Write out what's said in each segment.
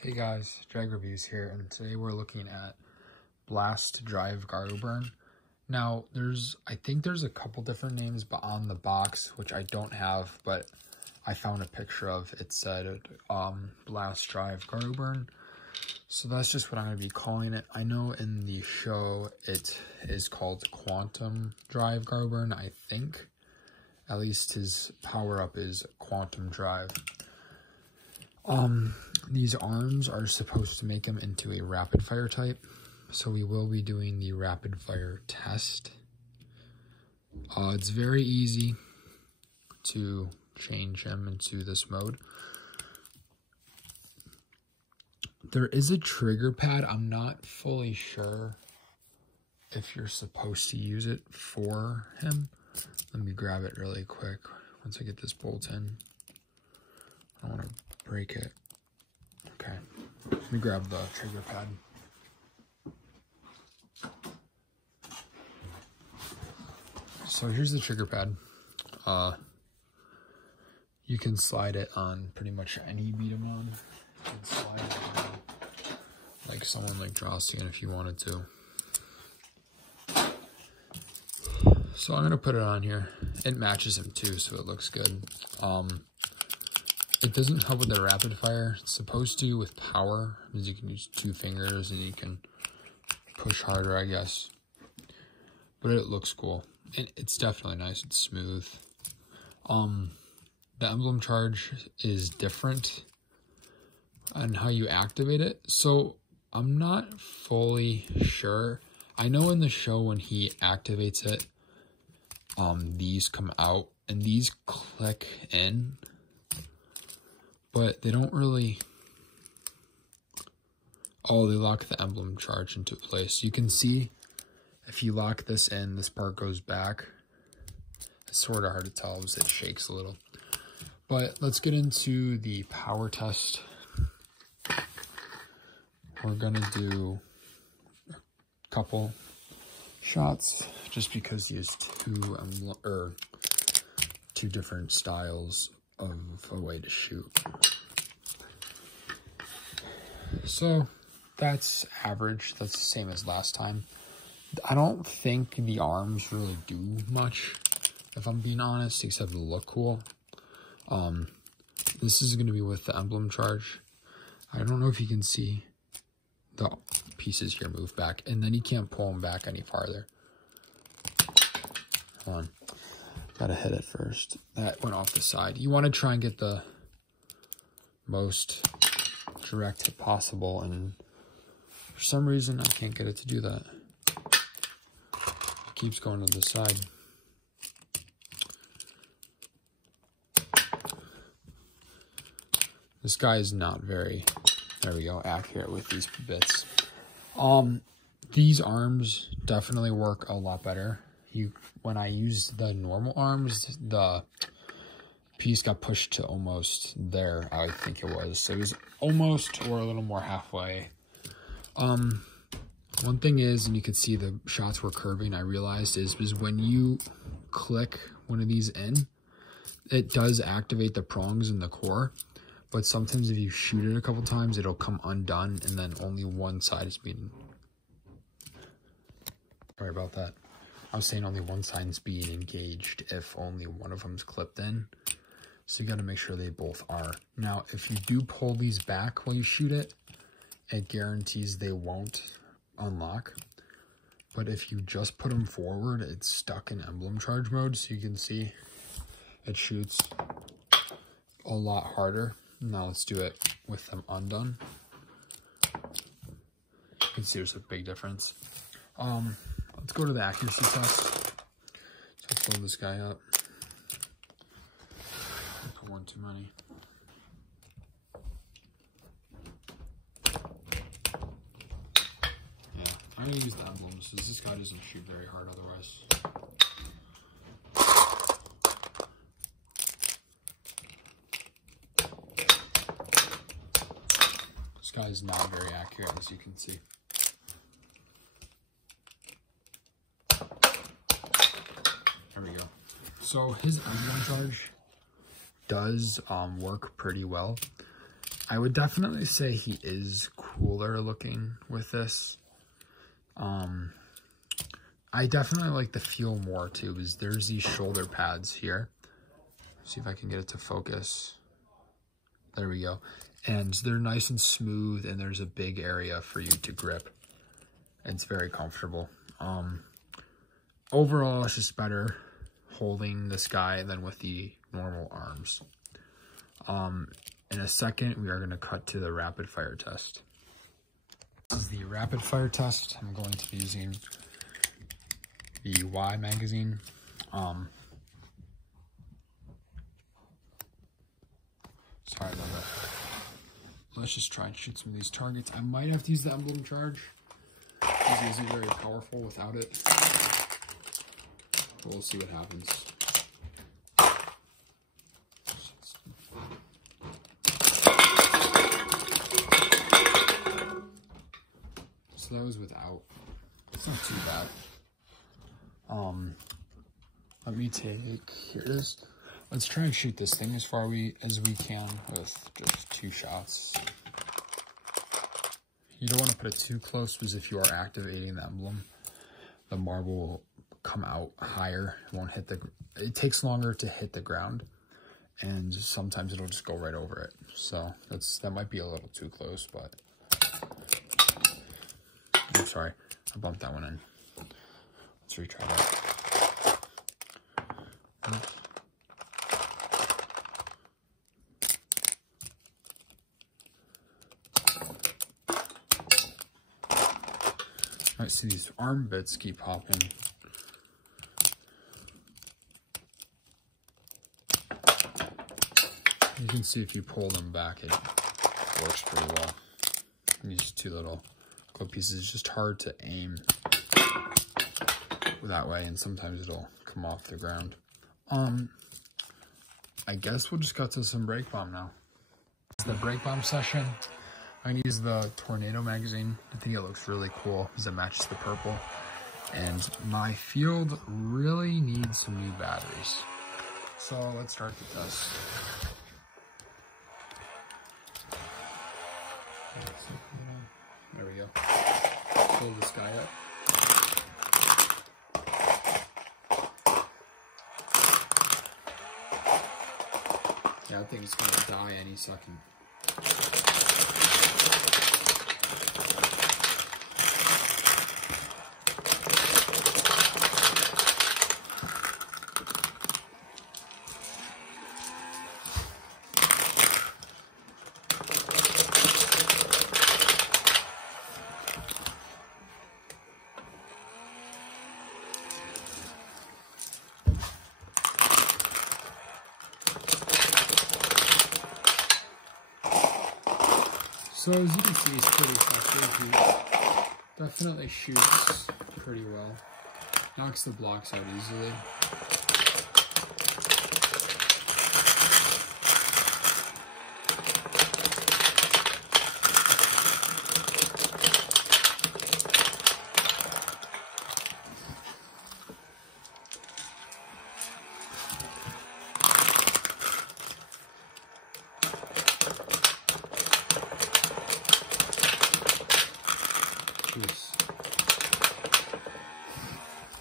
Hey guys, Drag Reviews here, and today we're looking at Blast Drive Garuburn. Now, I think there's a couple different names, but on the box, which I don't have, but I found a picture of, it said Blast Drive Garuburn. So that's just what I'm going to be calling it. I know in the show it is called Quantum Drive Garuburn, I think. At least his power-up is Quantum Drive. These arms are supposed to make him into a rapid fire type, so we will be doing the rapid fire test. It's very easy to change him into this mode. There is a trigger pad. I'm not fully sure if you're supposed to use it for him. Let me grab it really quick once I get this bolt in. I don't want to break it. Okay, let me grab the trigger pad. So here's the trigger pad. You can slide it on pretty much any beat 'em on. You can slide it on like someone like Drostian if you wanted to. So I'm gonna put it on here. It matches him too, so it looks good. It doesn't help with the rapid fire. It's supposed to with power, because you can use 2 fingers and you can push harder, I guess. But it looks cool. It's definitely nice. It's smooth. The Emblem Charge is different on how you activate it. So I'm not fully sure. I know in the show when he activates it, these come out and these click in. But they don't really... Oh, they lock the Emblem Charge into place. You can see if you lock this in, this part goes back. It's sort of hard to tell because it shakes a little. But let's get into the power test. We're going to do a couple shots just because he has two different styles of a way to shoot. So that's average. That's the same as last time. I don't think the arms really do much, if I'm being honest, except to look cool. This is going to be with the Emblem Charge. I don't know if you can see the pieces here move back, and then you can't pull them back any farther. Hold on. Gotta hit it first. That went off the side. You want to try and get the most direct hit possible, and for some reason I can't get it to do that. It keeps going to the side. This guy is not very, there we go, accurate with these bits. These arms definitely work a lot better. When I used the normal arms, the piece got pushed to almost there, I think it was. So it was almost or a little more halfway. One thing is, and you can see the shots were curving, I realized, is when you click one of these in, it does activate the prongs in the core. But sometimes if you shoot it a couple times, it'll come undone, and then only one side is being... Sorry about that. I was saying only one side is being engaged if only one of them's clipped in. So you got to make sure they both are. Now, if you do pull these back while you shoot it, it guarantees they won't unlock. But if you just put them forward, it's stuck in Emblem Charge mode. So you can see it shoots a lot harder. Now let's do it with them undone. You can see there's a big difference. Let's go to the accuracy test. So let's load this guy up. I put one too many. Yeah, I'm gonna use the emblems because this guy doesn't shoot very hard otherwise. This guy is not very accurate, as you can see. There we go. So his Emblem Charge does work pretty well. I would definitely say he is cooler looking with this. I definitely like the feel more too, because there's these shoulder pads here. See if I can get it to focus. There we go. And they're nice and smooth, and there's a big area for you to grip. It's very comfortable. Overall, it's just better holding this guy than with the normal arms. In a second, we are going to cut to the rapid fire test. This is the rapid fire test. I'm going to be using the Y magazine. Sorry about that. Let's just try and shoot some of these targets. I might have to use the Emblem Charge, because it isn't very powerful without it. But we'll see what happens. So that was without. It's not too bad. Let me take, here it is. Let's try and shoot this thing as far as we can with just 2 shots. You don't want to put it too close, because if you are activating the emblem, the marble will come out higher. It won't hit it takes longer to hit the ground, and sometimes it'll just go right over it. So that might be a little too close, but I'm sorry, I bumped that one in. Let's retry that. Alright, so these arm bits keep popping. You can see if you pull them back, it works pretty well. These 2 little clip pieces, it's just hard to aim that way, and sometimes it'll come off the ground. I guess we'll just cut to some brake bomb now. It's the brake bomb session. I'm gonna use the Tornado magazine. I think it looks really cool because it matches the purple. And my field really needs some new batteries. So let's start the test. There we go. Fill this guy up. Yeah, I think it's gonna die any second. So as you can see, it's pretty effective. He definitely shoots pretty well. Knocks the blocks out easily.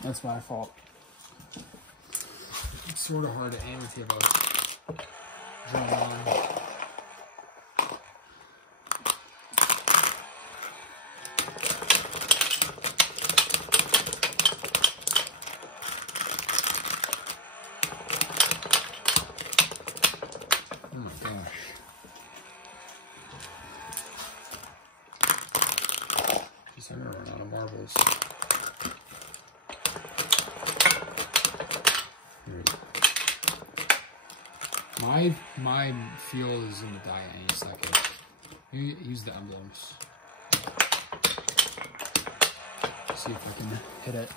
That's my fault. It's sort of hard to aim if you have a drum on. Oh my gosh. Geez, I'm gonna run out of marbles. My field is going to die any second. Use the emblems. See if I can hit it.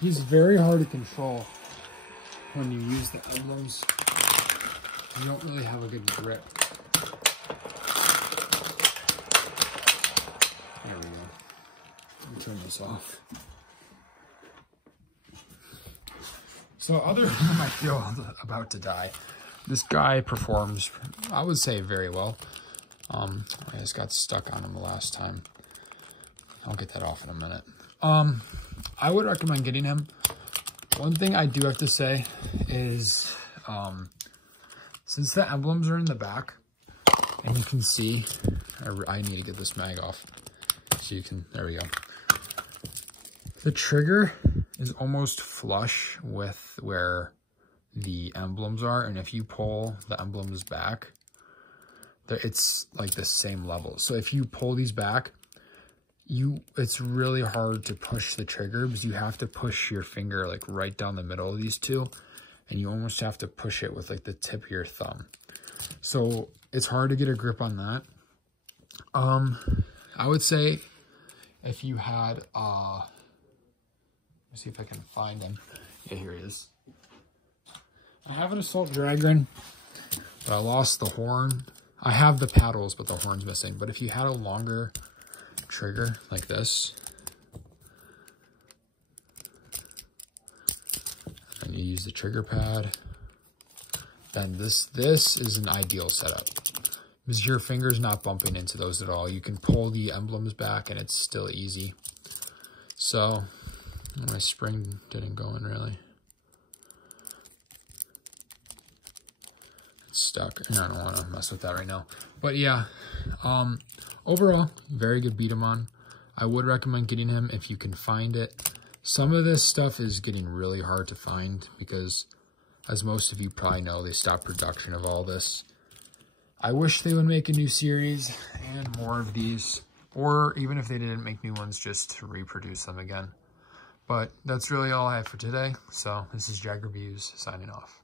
He's very hard to control when you use the emblems. You don't really have a good grip. turn this off. So other than my field about to die, this guy performs, I would say, very well. I just got stuck on him the last time. I'll get that off in a minute. I would recommend getting him. One thing I do have to say is, since the emblems are in the back, and you can see, I need to get this mag off. So you can, there we go. The trigger is almost flush with where the emblems are. And if you pull the emblems back, it's like the same level. So if you pull these back, it's really hard to push the trigger because you have to push your finger like right down the middle of these two. And you almost have to push it with like the tip of your thumb. So it's hard to get a grip on that. I would say if you had, let me see if I can find him. Yeah, here he is. I have an assault dragon, but I lost the horn. I have the paddles, but the horn's missing. But if you had a longer trigger like this, and you use the trigger pad, then this is an ideal setup. Because your finger's not bumping into those at all. You can pull the emblems back and it's still easy. So, my spring didn't go in really. It's stuck. And I don't want to mess with that right now. But yeah, overall, very good beat 'em on. I would recommend getting him if you can find it. Some of this stuff is getting really hard to find because, as most of you probably know, they stopped production of all this. I wish they would make a new series and more of these, or even if they didn't make new ones, just to reproduce them again. But that's really all I have for today. So this is Jag Reviews signing off.